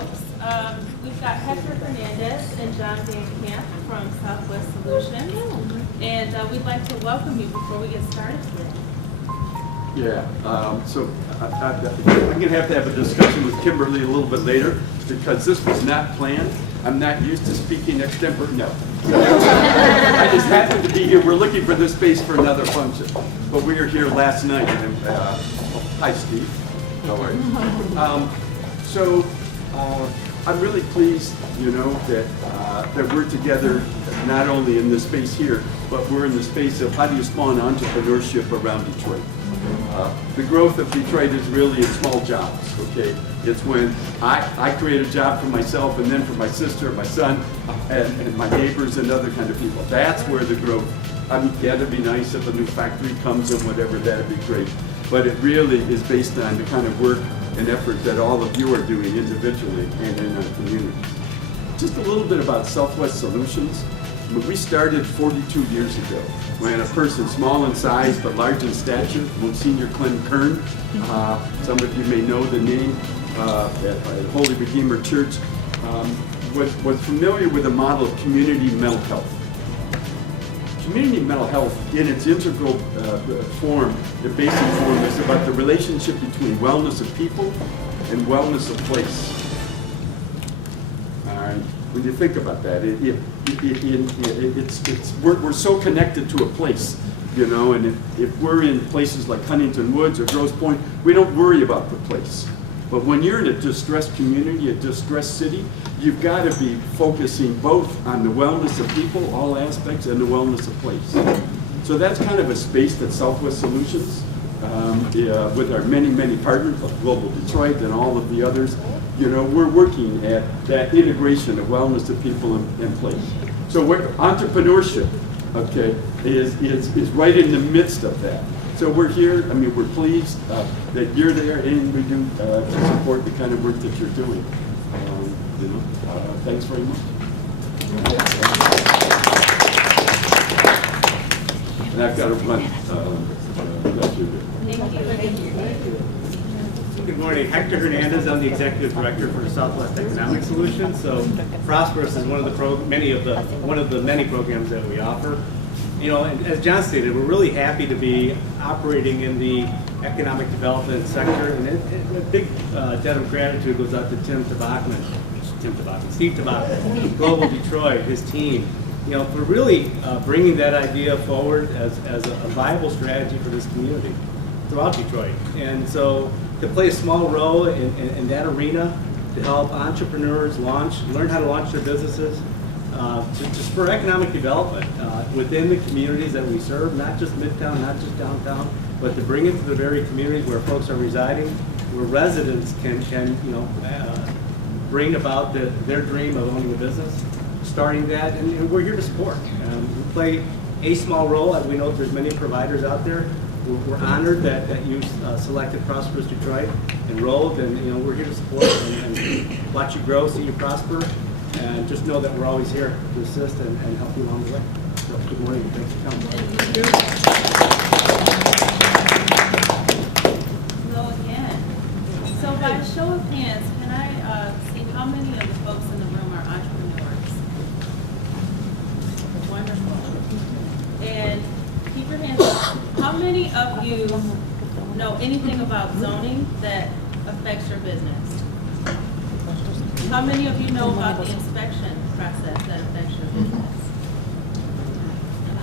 folks. We've got Hector Hernandez and John Van Camp from Southwest Solutions, and we'd like to welcome you before we get started today. Yeah, so I'm going to have a discussion with Kimberly a little bit later because this was not planned. I'm not used to speaking extempore. No. I just happened to be here. We're looking for this space for another function. But we were here last night. And, hi, Steve. How are you? I'm really pleased, that we're together not only in this space here, but we're in the space of how do you spawn entrepreneurship around Detroit. The growth of Detroit is really in small jobs, okay? It's when I create a job for myself and then for my sister, my son, and my neighbors and other kind of people. That's where the growth, yeah, it'd be nice if a new factory comes and whatever, that'd be great. But it really is based on the kind of work and effort that all of you are doing individually and in our community. Just a little bit about Southwest Solutions. We started 42 years ago when a person small in size but large in stature, Monsignor Clem Kern, some of you may know the name, at Holy Redeemer Church, was familiar with the model of community mental health. Community mental health, in its integral form, the basic form, is about the relationship between wellness of people and wellness of place. When you think about that, we're so connected to a place, and if we're in places like Huntington Woods or Grosse Pointe, we don't worry about the place. But when you're in a distressed community, a distressed city, you've got to be focusing both on the wellness of people, all aspects, and the wellness of place. So that's kind of a space that Southwest Solutions, with our many, many partners, like Global Detroit and all of the others, we're working at that integration of wellness of people and place. So entrepreneurship, okay, is right in the midst of that. So we're here, we're pleased that you're there and we do to support the kind of work that you're doing. Thanks very much. And I've got to run. Thank you. Good morning, Hector Hernandez. I'm the Executive Director for Southwest Economic Solutions. So ProsperUS is one of the many programs that we offer. And as John stated, we're really happy to be operating in the economic development sector, and a big debt of gratitude goes out to Steve Tabachman, Global Detroit, his team, for really bringing that idea forward as a viable strategy for this community throughout Detroit. And so to play a small role in that arena, to help entrepreneurs learn how to launch their businesses, to spur economic development within the communities that we serve, not just Midtown, not just downtown, but to bring it to the very communities where folks are residing, where residents can bring about their dream of owning a business, starting that, and we're here to support. We play a small role. We know there's many providers out there. We're honored that you selected ProsperUS Detroit, enrolled, and we're here to support and watch you grow, see you prosper, and just know that we're always here to assist and help you along the way. So good morning, and thanks for coming. Hello again. So by a show of hands, can I see how many of the folks in the room are entrepreneurs? Wonderful. And keep your hands up. How many of you know anything about zoning that affects your business? How many of you know about the inspection process that affects your business?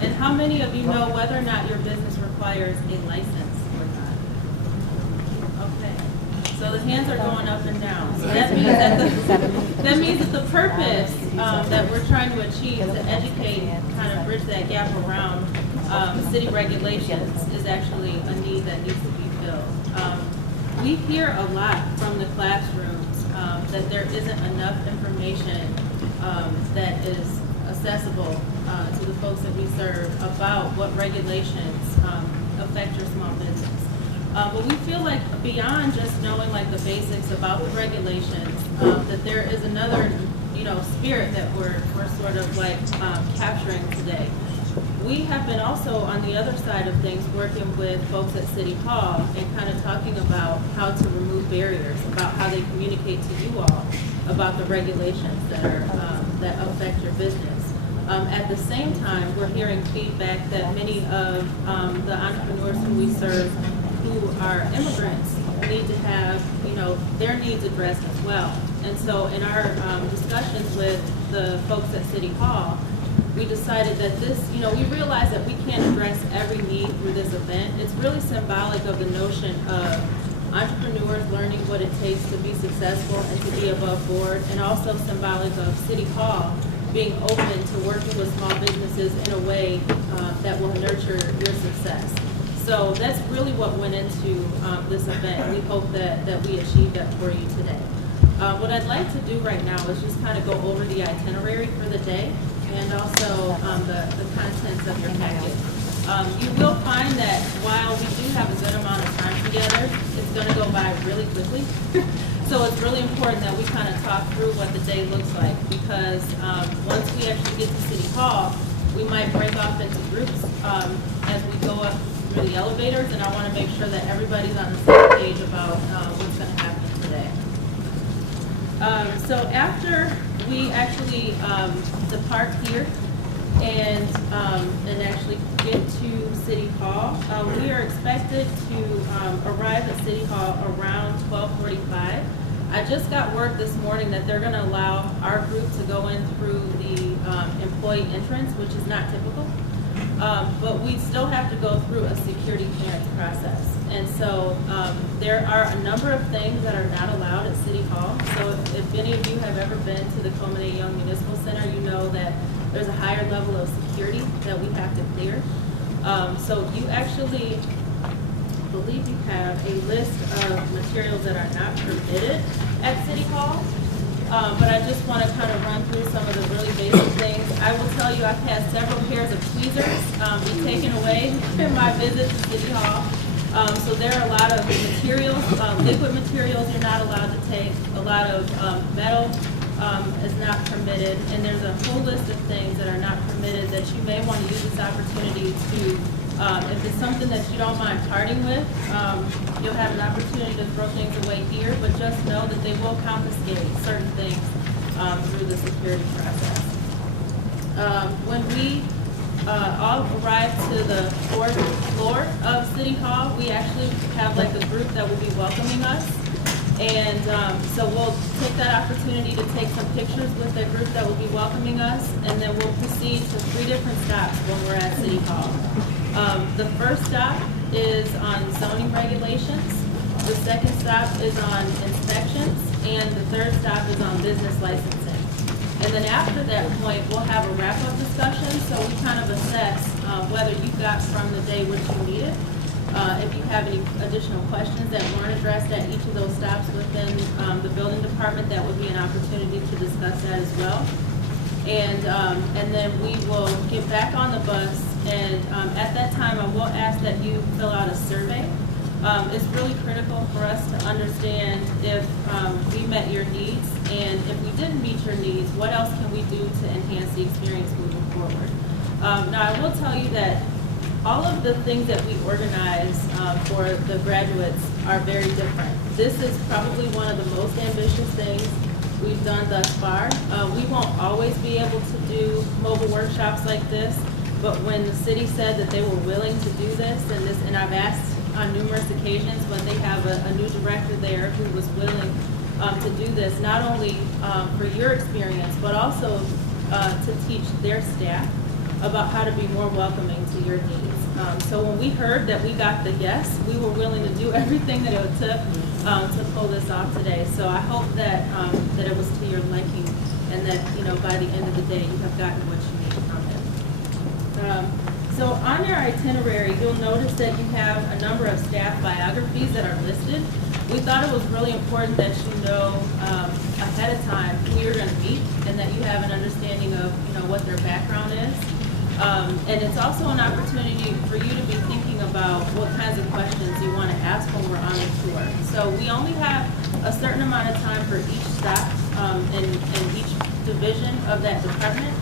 And how many of you know whether or not your business requires a license or not? Okay. So the hands are going up and down. So that means that the purpose that we're trying to achieve to educate and kind of bridge that gap around city regulations is actually a need that needs to be filled. We hear a lot from the classrooms that there isn't enough information that is accessible to the folks that we serve about what regulations affect your small business. But we feel like beyond just knowing like the basics about the regulations, that there is another spirit that we're sort of like capturing today. We have been also on the other side of things working with folks at City Hall and kind of talking about how to remove barriers, about how they communicate to you all. about the regulations that are that affect your business. At the same time, we're hearing feedback that many of the entrepreneurs who we serve who are immigrants need to have, their needs addressed as well. And so in our discussions with the folks at City Hall, we decided that this, we realize that we can't address every need through this event. It's really symbolic of the notion of entrepreneurs learning what it takes to be successful and to be above board, and also symbolic of City Hall being open to working with small businesses in a way that will nurture your success. So that's really what went into this event. We hope that we achieved that for you today. What I'd like to do right now is just kind of go over the itinerary for the day and also the contents of your packet. You will find that while we do have a good amount of time together, it's going to go by really quickly. So it's really important that we kind of talk through what the day looks like, because once we actually get to City Hall, we might break off into groups as we go up through the elevators, and I want to make sure that everybody's on the same page about what's going to happen today. So after we actually depart here and actually get to City Hall, we are expected to arrive at City Hall around 12:45. I just got word this morning that they're going to allow our group to go in through the employee entrance, which is not typical. But we still have to go through a security clearance process. And so there are a number of things that are not allowed at City Hall. So if any of you have ever been to the Coleman A. Young Municipal Center, you know that there's a higher level of security that we have to clear. So you actually, I believe you have a list of materials that are not permitted at City Hall. But I just want to kind of run through some of the really basic things. I will tell you I've had several pairs of tweezers be taken away in my visit to City Hall. So there are a lot of materials, liquid materials you're not allowed to take. A lot of metal is not permitted. And there's a whole list of things that are not permitted that you may want to use this opportunity to, if it's something that you don't mind parting with, you'll have an opportunity to throw things away here, but just know that they will confiscate certain things through the security process. When we all arrive to the fourth floor of City Hall, we actually have like a group that will be welcoming us. And so we'll take that opportunity to take some pictures with the group that will be welcoming us, and then we'll proceed to 3 different stops when we're at City Hall. The first stop is on zoning regulations, the second stop is on inspections, and the third stop is on business licensing. And then after that point, we'll have a wrap-up discussion, so we kind of assess whether you got from the day what you needed. If you have any additional questions that weren't addressed at each of those stops within the building department, that would be an opportunity to discuss that as well. And then we will get back on the bus, and at that time I will ask that you fill out a survey. It's really critical for us to understand if we met your needs, and if we didn't meet your needs, what else can we do to enhance the experience moving forward. Now I will tell you that all of the things that we organize for the graduates are very different. This is probably one of the most ambitious things we've done thus far. We won't always be able to do mobile workshops like this, but when the city said that they were willing to do this, and I've asked on numerous occasions when they have a new director there who was willing to do this, not only for your experience, but also to teach their staff about how to be more welcoming to your needs. So when we heard that we got the yes, we were willing to do everything that it took to pull this off today. So I hope that that it was to your liking, and that by the end of the day you have gotten what you need from it. So on your itinerary, you'll notice that you have a number of staff biographies that are listed. We thought it was really important that you know ahead of time who you're going to meet, and that you have an understanding of what their background is. And it's also an opportunity for you to be thinking about what kinds of questions you want to ask when we're on the tour. So we only have a certain amount of time for each stop in each division of that department.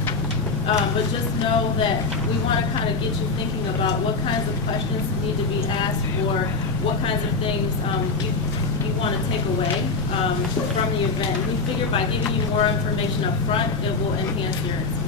But just know that we want to kind of get you thinking about what kinds of questions need to be asked for what kinds of things you want to take away from the event. We figure by giving you more information up front, it will enhance your experience.